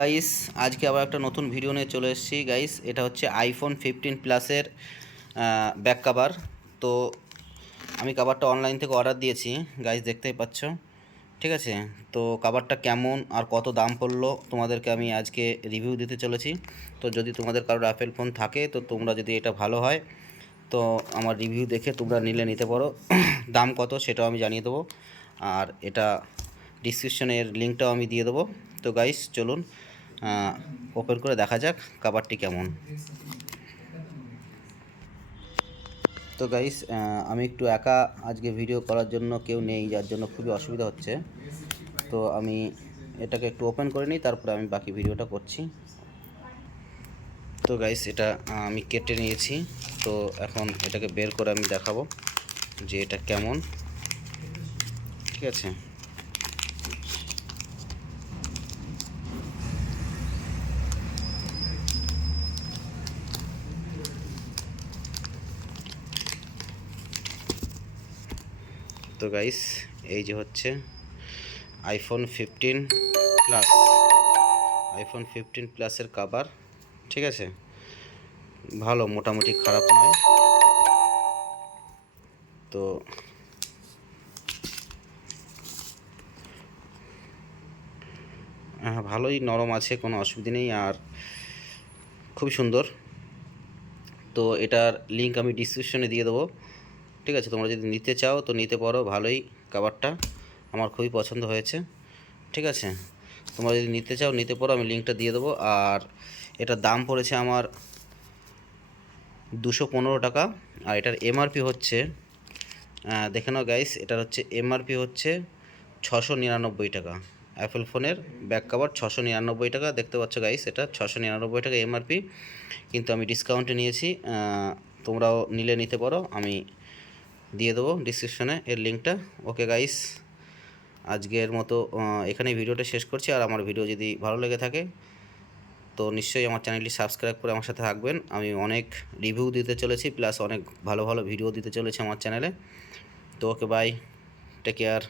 Guys, আজকে আবার একটা নতুন ভিডিও নিয়ে চলে এসেছি গাইস। এটা হচ্ছে আইফোন 15 প্লাসের ব্যাক কভার। তো আমি কভারটা অনলাইন থেকে অর্ডার দিয়েছি গাইস, দেখতেই পাচ্ছ। ঠিক আছে, তো কভারটা কেমন আর কত দাম পড়লো তোমাদেরকে আমি আজকে রিভিউ দিতে চলেছি। তো যদি তোমাদের কারোর অ্যাপেল ফোন থাকে তো তোমরা যদি এটা ভালো হয় তো আমার রিভিউ দেখে তোমরা নিতে পারো। দাম কত সেটাও আমি জানিয়ে দেবো, আর এটা ডিসক্রিপশনের লিঙ্কটাও আমি দিয়ে দেবো। তো গাইস চলুন ওপেন করে দেখা যাক কভারটি কেমন। তো গাইস, আমি একটু একা আজকে ভিডিও করার জন্য কেউ নেই, যার জন্য খুবই অসুবিধা হচ্ছে। তো আমি এটাকে একটু ওপেন করে নিই, তারপরে আমি বাকি ভিডিওটা করছি। তো গাইস, এটা আমি কেটে নিয়েছি। তো এখন এটাকে বের করে আমি দেখাবো যে এটা কেমন। ঠিক আছে, তো গাইস এই যে হচ্ছে আইফোন 15 প্লাস, আইফোন 15 প্লাসের কভার। ঠিক আছে, ভালো, মোটামুটি খারাপ নয়। তো ভালোই নরম আছে, কোনো অসুবিধা নেই, আর খুবই সুন্দর। তো এটার লিঙ্ক আমি ডিসক্রিপশনে দিয়ে দেবো। ঠিক আছে, তোমরা যদি নিতে চাও তো নিতে পারো। ভালোই কভারটা আমার খুবই পছন্দ হয়েছে। ঠিক আছে, তোমরা যদি নিতে চাও নিতে পারো, আমি লিঙ্কটা দিয়ে দেবো। আর এটার দাম পড়েছে আমার 215 টাকা। আর এটার এমআরপি হচ্ছে, দেখে নাও গাইস, এটার হচ্ছে এমআরপি হচ্ছে 699 টাকা। অ্যাপেল ফোনের ব্যাক কভার 699 টাকা, দেখতে পাচ্ছ গাইস, এটা 699 টাকা এমআরপি। কিন্তু আমি ডিসকাউন্টে নিয়েছি, তোমরাও নিতে পারো, আমি দিয়ে দেবো ডিসক্রিপশনে এর লিঙ্কটা। ওকে গাইস, আজকের মতো এখানেই ভিডিওটা শেষ করছি। আর আমার ভিডিও যদি ভালো লেগে থাকে তো নিশ্চয়ই আমার চ্যানেলটি সাবস্ক্রাইব করে আমার সাথে থাকবেন। আমি অনেক রিভিউ দিতে চলেছি, প্লাস অনেক ভালো ভালো ভিডিও দিতে চলেছি আমার চ্যানেলে। তো ওকে, বাই, টেক কেয়ার।